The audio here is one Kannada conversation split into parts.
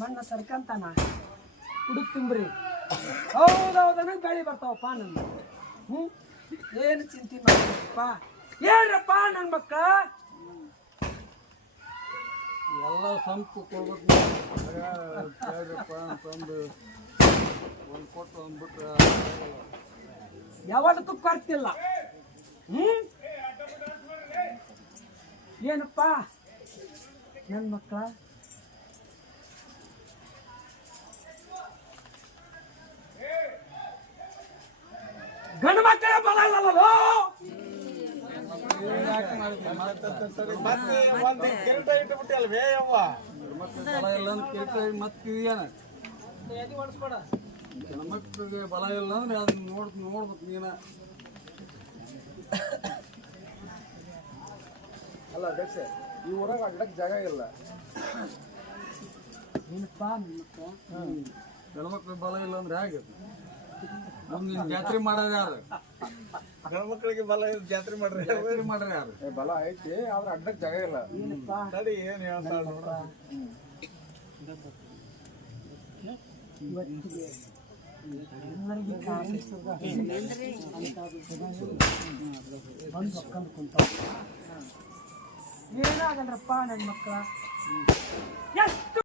ಮಣ್ಣ ಸರ್ಕಂತಾನ ಹುಡುಕ್ ತುಂಬ್ರಿ ಹೌದೌದನ ಬೆಳಿ ಬರ್ತಾವಪ್ಪ ನನ್ನ ಏನು ಚಿಂತೆ ಮಾಡಪ್ಪ ಹೇಳ್ರಪ್ಪ ನನ್ನ ಮಕ್ಕ ಎಲ್ಲ ಸಂಪು ಕೊಡ್ಬೇಕಪ್ಪ ಅಂತಂದು ಒಂದು ಕೊಟ್ಟು ಅಂದ್ಬಿಟ್ರೆ ಯಾವತ್ತೂ ಕೊಡ್ತಿಲ್ಲ ಏನಪ್ಪ ನನ್ನ ಮಕ್ಕಳ ಗಂಡು ಮಕ್ಕಳ ಬಲ ಇಲ್ಲಲ್ಲೋ ಮಕ್ಕಳಿಗೆ ಬಲ ಇಲ್ಲ ಅಂದ್ರೆ ಅದನ್ನ ನೋಡ್ಬೇಕು ನೀನ ಅಲ್ಲ ಅಧ್ಯಕ್ಷ ಈ ಊರಾಗ ಅಡ್ಡಕ್ಕೆ ಜಾಗ ಇಲ್ಲ ಏನಪ್ಪ ಹೆಣ್ಮಕ್ಳಿಗೆ ಬಲ ಇಲ್ಲ ಅಂದ್ರೆ ಹೇಗೆ ನಿನ್ ಜಾತ್ರೆ ಮಾಡೋರು ಯಾರು ಹೆಣ್ಮಕ್ಳಿಗೆ ಬಲ ಜಾತ್ರೆ ಮಾಡ್ರಿ ಜಾತ್ರೆ ಮಾಡ್ರಿ ಯಾರು ಬಲ ಐತಿ ಆದ್ರೆ ಅಡ್ಡಕ್ಕೆ ಜಾಗ ಇಲ್ಲ ಏನಪ್ಪ ತಡಿ ಏನ್ ಹೇಳ್ತಾಳ ಇವತ್ತಿಗೆ ಎಲ್ಲರಿಗೆ ಬಂದು ಹೊಕ್ಕೊಂಡು ಕುಂತಾವ ಏನಾಗಲ್ರಪ್ಪ ನನ್ನ ಮಕ್ಕಳ ಎಷ್ಟು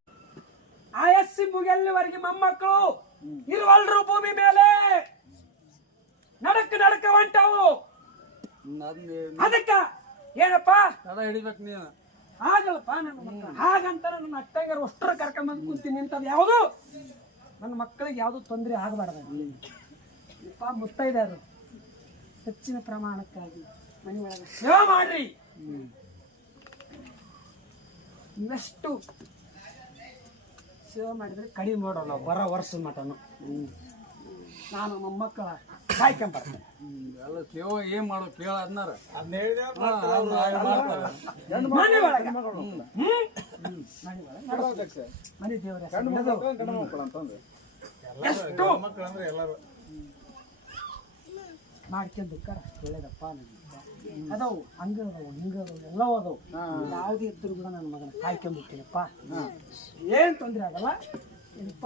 ಆಯಸ್ಸಿ ಮುಗಿಯಲ್ಲಿವರೆಗೆ ಮೊಮ್ಮಕ್ಕಳು ಇರುವಲ್ರು ಭೂಮಿ ಮೇಲೆ ನಡಕ ಹೊಂಟಾವು ಅದಕ್ಕ ಏನಪ್ಪ ತಡ ಹಿಡಿಬೇಕು ನೀನು ಆಗಲ್ಲಪ್ಪ ನನ್ನ ಮಕ್ಕಳ ಹಾಗಂತ ನನ್ನ ಅಟ್ಟಂಗಾರ ಅಷ್ಟರ ಕರ್ಕೊಂಬಂದು ಕುಂತೀನಿ ಅಂತದ್ದು ಯಾವುದು ನನ್ನ ಮಕ್ಕಳಿಗೆ ಯಾವುದು ತೊಂದರೆ ಆಗಬಾರ್ದು ಮುತ್ತೈದಾರು ಹೆಚ್ಚಿನ ಪ್ರಮಾಣಕ್ಕಾಗಿ ಮನೆ ಒಳಗೆ ಸೇವೆ ಮಾಡ್ರಿ ಇನ್ನಷ್ಟು ಸೇವೆ ಮಾಡಿದ್ರೆ ಕಡಿಮೆ ಮಾಡೋಣ ಬರೋ ವರ್ಷದ ಮಟನು ನಾನು ಮೊಮ್ಮಕ್ಕಳ ಕಾಯ್ಕೊಂಬರ್ತೇನೆ ಎಲ್ಲ ಸೇವೆ ಏನ್ ಮಾಡೋ ಕೇಳ ಅದನ್ನಾರ ಮನೆ ಒಳಗೆ ಮನೆ ದೇವರ ಎಷ್ಟು ಮಾಡ್ಕೊಂಡು ಒಳ್ಳೇದಪ್ಪ ಅದಾವು ಹಂಗ ಅದಾವು ಹಿಂಗ ಅದಾವು ಎಲ್ಲವೂ ಅದಾವು ಯಾವುದೇ ಇದ್ರು ಕೂಡ ನನ್ನ ಮಗನ ಕಾಯ್ಕೊಂಡ್ಬಿಡ್ತೀನಪ್ಪ ಏನ್ ತೊಂದ್ರೆ ಆಗಲ್ಲ ಏನಪ್ಪ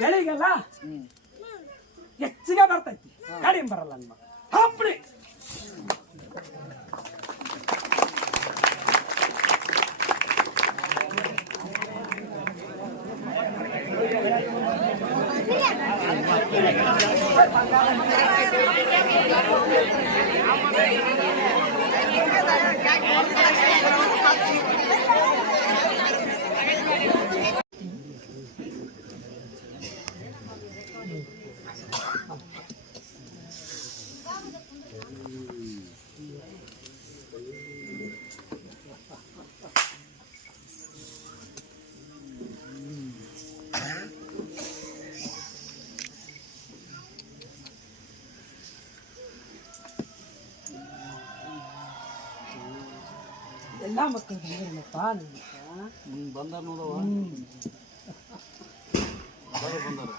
ಬೆಳಿಗೆಲ್ಲ ಹೆಚ್ಚಿಗೆ ಬರ್ತೈತಿ ಕಡಿಮೆ ಬರಲ್ಲ ನನ್ನ ಮಗ ಹಪ್ಪಳಿ ಎಲ್ಲ ಮಕ್ಕಳು ಬಂದಿರಲ್ಲಪ್ಪ ಬಂದಾರ ನೋಡುವ ಬಂದಾರ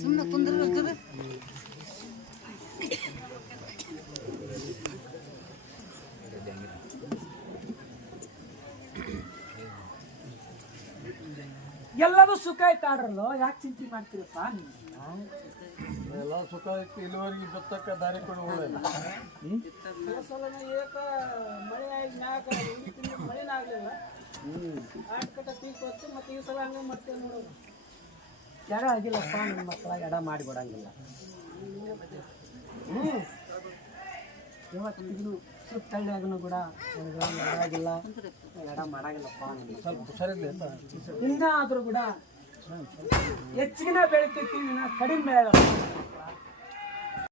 ಸುಮ್ಮನೆ ಕುಂದ್ರ ಎಲ್ಲರೂ ಸುಖ ಆಯ್ತಾಡ್ರಲ್ಲೋ ಯಾಕೆ ಚಿಂತೆ ಮಾಡ್ತೀರಪ್ಪ ಎಲ್ಲ ಸುಖ ಐತಿ ಇಲ್ಲಿವರೆಗೆ ಬತ್ತಕ್ಕ ದಾರಿ ಕೊಡು ಒಳ್ಳೆಯಲ್ಲ ಏಕ ಮಳೆ ಆಗಿ ಮ್ಯಾಕ ಮಳೆನ ಆಗ್ಲಿಲ್ಲ ಆಟ್ಕಟ್ಟ ಪೀಕ್ ಹೊತ್ತು ಮತ್ತೆ ಈ ಸಲ ಹಂಗೆ ಮತ್ತೆ ನೋಡೋದು ಎಡ ಆಗಿಲ್ಲಪ್ಪ ನನ್ನ ಮಕ್ಕಳ ಎಡ ಮಾಡಿಬಿಡಂಗಿಲ್ಲ ಇವತ್ತಿಗೂ ಸುತ್ತಳ್ಳಿಯಾಗೂ ಕೂಡ ಆಗಿಲ್ಲ ಎಡ ಮಾಡಾಗಿಲ್ಲಪ್ಪ ಸ್ವಲ್ಪ ಹುಷಾರಿಲ್ಲ ಇನ್ನಾದ್ರೂ ಕೂಡ ಹೆಚ್ಚಿಗೆ ಬೆಳಿತೈತಿ ಕಡಿಮೆ